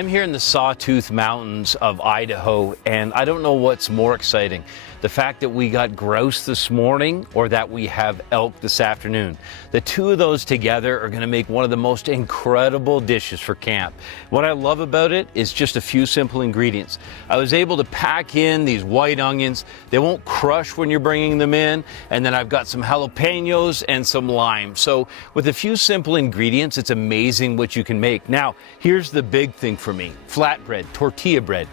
I'm here in the Sawtooth Mountains of Idaho, and I don't know what's more exciting, the fact that we got grouse this morning or that we have elk this afternoon. The two of those together are going to make one of the most incredible dishes for camp. What I love about it is just a few simple ingredients. I was able to pack in these white onions. They won't crush when you're bringing them in, and then I've got some jalapenos and some lime. So with a few simple ingredients, it's amazing what you can make. Now, here's the big thing for me: flatbread, tortilla bread.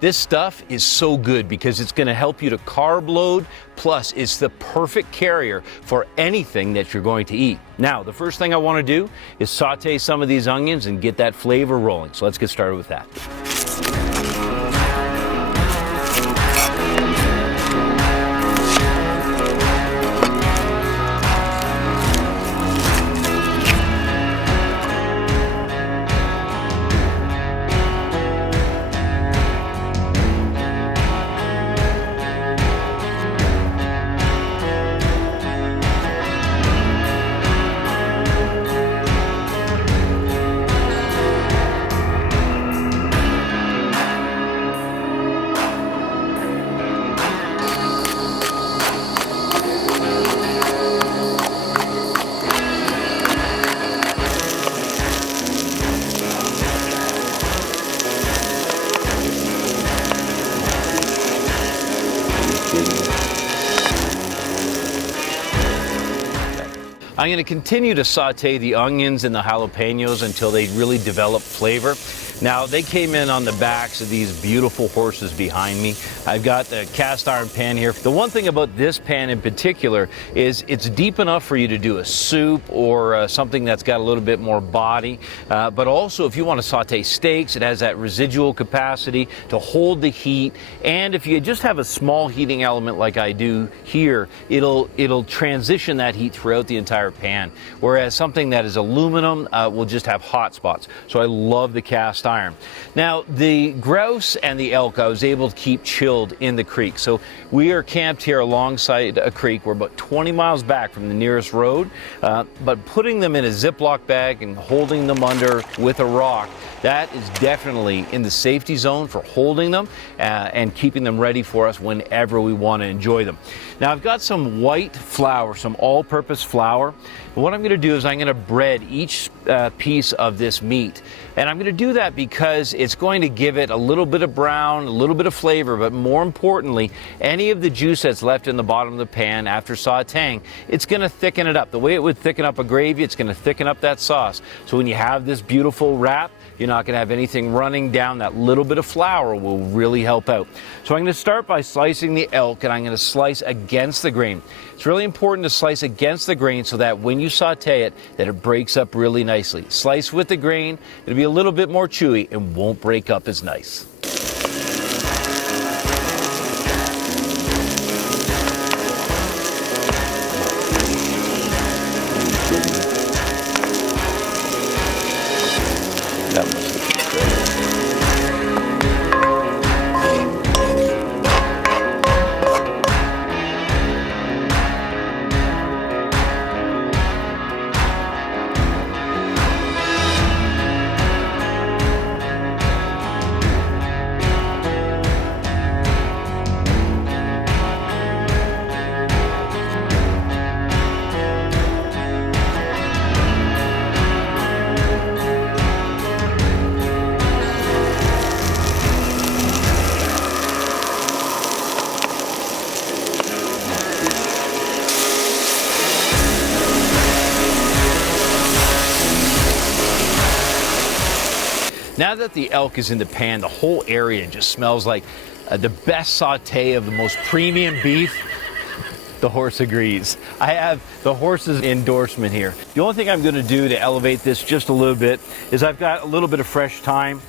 This stuff is so good because it's going to help you to carb load, plus it's the perfect carrier for anything that you're going to eat. Now, the first thing I want to do is saute some of these onions and get that flavor rolling. So let's get started with that. I'm going to continue to saute the onions and the jalapenos until they really develop flavor. Now, they came in on the backs of these beautiful horses behind me. I've got the cast iron pan here. The one thing about this pan in particular is it's deep enough for you to do a soup or something that's got a little bit more body. But also, if you want to saute steaks, it has that residual capacity to hold the heat. And if you just have a small heating element like I do here, it'll transition that heat throughout the entire pan. Whereas something that is aluminum will just have hot spots. So I love the cast iron. Now, the grouse and the elk I was able to keep chilled in the creek. So we are camped here alongside a creek. We're about 20 miles back from the nearest road, but putting them in a Ziploc bag and holding them under with a rock, that is definitely in the safety zone for holding them and keeping them ready for us whenever we want to enjoy them. Now, I've got some white flour, some all-purpose flour. And what I'm going to do is I'm going to bread each piece of this meat. And I'm going to do that because it's going to give it a little bit of brown, a little bit of flavor, but more importantly, any of the juice that's left in the bottom of the pan after sauteing, it's going to thicken it up. The way it would thicken up a gravy, it's going to thicken up that sauce. So when you have this beautiful wrap, you're not going to have anything running down. That little bit of flour will really help out. So I'm going to start by slicing the elk, and I'm going to slice against the grain. It's really important to slice against the grain so that when you saute it, that it breaks up really nicely. Slice with the grain, it'll be a little bit more chewy and won't break up as nice. That must be great. Now that the elk is in the pan, the whole area just smells like the best saute of the most premium beef. The horse agrees. I have the horse's endorsement here. The only thing I'm going to do to elevate this just a little bit is I've got a little bit of fresh thyme.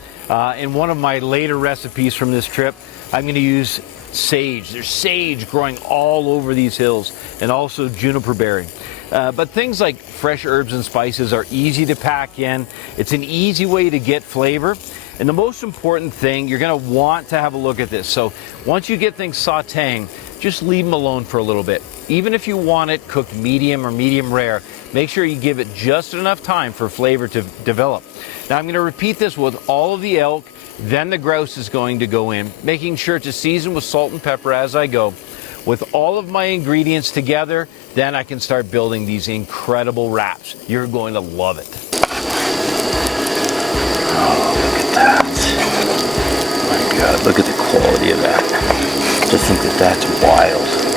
In one of my later recipes from this trip, I'm going to use sage. There's sage growing all over these hills, and also juniper berry. But things like fresh herbs and spices are easy to pack in. It's an easy way to get flavor. And the most important thing, you're going to want to have a look at this. So once you get things sauteing, just leave them alone for a little bit. Even if you want it cooked medium or medium rare, make sure you give it just enough time for flavor to develop. Now I'm going to repeat this with all of the elk, then the grouse is going to go in, making sure to season with salt and pepper as I go. With all of my ingredients together, then I can start building these incredible wraps. You're going to love it. Oh, look at that. My God, look at the quality of that. Just think that that's wild.